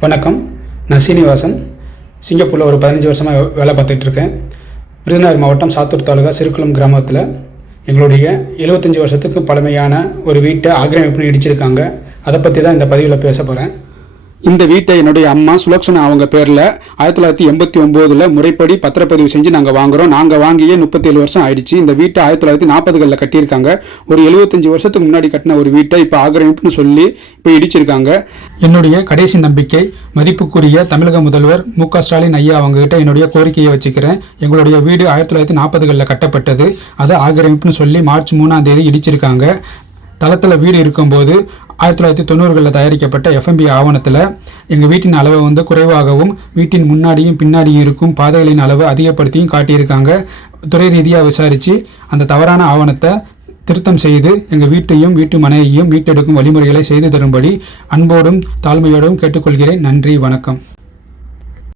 வணக்கம். நான் சீனிவாசன். சிங்கப்பூரில் ஒரு 15 வருஷமாக வேலை பார்த்துட்ருக்கேன். விருதுநகர் மாவட்டம் சாத்தூர் தாலுகா சிறுகுளம் கிராமத்தில் எங்களுடைய 75 வருஷத்துக்கு பழமையான ஒரு வீட்டை ஆக்கிரமிப்புன்னு இடிச்சிருக்காங்க. அதை பற்றி தான் இந்த பதிவில் பேச போகிறேன். இந்த வீட்டை என்னுடைய அம்மா சுலக்ஷனா அவங்க பேரில் 1989 முறைப்படி பத்திரப்பதிவு செஞ்சு நாங்கள் வாங்குகிறோம். நாங்கள் வாங்கியே 37 வருஷம் ஆயிடுச்சு. இந்த வீட்டை 1940களில் கட்டியிருக்காங்க. ஒரு 75 வருஷத்துக்கு முன்னாடி கட்டின ஒரு வீட்டை இப்போ ஆக்கிரமிப்புன்னு சொல்லி இப்போ இடிச்சிருக்காங்க. என்னுடைய கடைசி நம்பிக்கை மதிப்புக்குரிய தமிழக முதல்வர் மு.க. ஸ்டாலின் ஐயா அவங்ககிட்ட என்னுடைய கோரிக்கையை வச்சுக்கிறேன். எங்களுடைய வீடு 1940களில் கட்டப்பட்டது. அதை ஆக்கிரமிப்புன்னு சொல்லி மார்ச் 3ஆம் தேதி இடிச்சிருக்காங்க. தளத்தில் வீடு இருக்கும்போது 1990களில் தயாரிக்கப்பட்ட FMB ஆவணத்தில் எங்கள் வீட்டின் அளவை குறைவாகவும் வீட்டின் முன்னாடியும் பின்னாடியும் இருக்கும் பாதைகளின் அளவை அதிகப்படுத்தியும் காட்டியிருக்காங்க. துறை ரீதியாக விசாரித்து அந்த தவறான ஆவணத்தை திருத்தம் செய்து எங்கள் வீட்டையும் வீட்டு மனையையும் மீட்டெடுக்கும் வழிமுறைகளை செய்து தரும்படி அன்போடும் தாழ்மையோடும் கேட்டுக்கொள்கிறேன். நன்றி, வணக்கம்.